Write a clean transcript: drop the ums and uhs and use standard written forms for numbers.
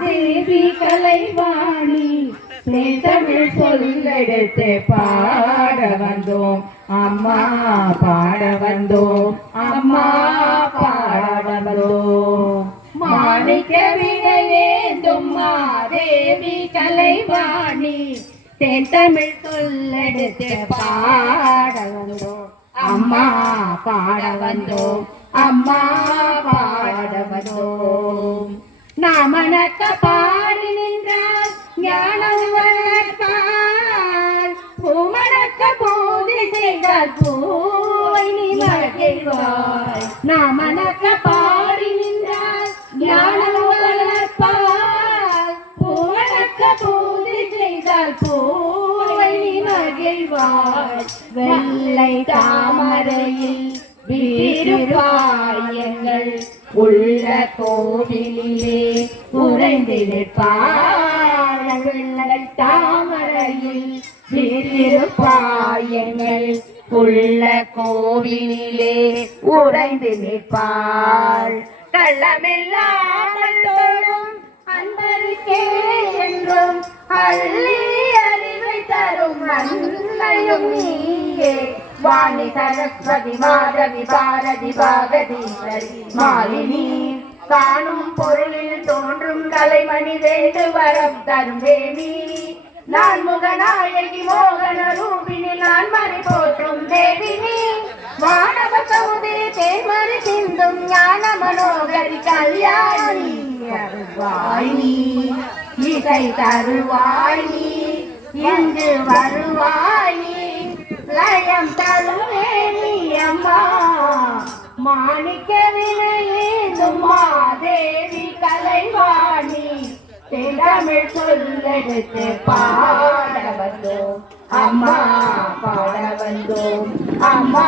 தேவி கலைவாணி தமிழ் சொல்லெடுத்து பாட வந்தோம் அம்மா பாட வந்தோம் அம்மா பாட வந்தோம் மாணிக்க வினையேந்தும் தேவி கலைவாணி தமிழ் சொல்லெடுத்து பாட வந்தோம் அம்மா பாட வந்தோம் அம்மா பாட வந்தோம் நாமனக்க பாடி நின்றால் ஞானம் வளர்ப்பால் பூமணக்க போதி செய்தால் பூவை நீ மகிழ்வாய் நாமனக்க பாடி நின்றால் ஞானம் வளர்ப்பால் பூமணக்க போதி செய்தால் பூவை நீ மகிழ்வாய் வெள்ளை தாமரையில் வீருப்பாயங்கள் உள்ள கோவிலே உறைந்து நிற்பாய் வெள்ளை தாமரையில் வீருப்பாயங்கள் உள்ள கோவிலே உறைந்து நிற்பாள் கள்ளமில்லாமல் தோறும் அன்பருக்கே என்றும் அள்ளி அறிவை தரும் நன்மையும் நீயே வாணி சரஸ்வதி மாதவி பாரதி பாகதீஸ்வரி மாலினி காணும் பொருளில் தோன்றும் கலைமணி வேண்டு வரம் தரும் தேவி நான் முகநாயகி மோகன ரூபினி நான் மணி போற்றும் தேவினி வானவ கவுதே தேன்மறி சிந்தும் ஞான மனோகரி கல்யாணி அருள்வாய் இசை தருவாய் இங்கு வருவாய் லயம் தருவே நீ அம்மா மாணிக்க வினையேந்தும் தேவி கலைவாணி தமிழ் சொல்லெடுத்து பாட வந்தோம் அம்மா பாட வந்தோம் அம்மா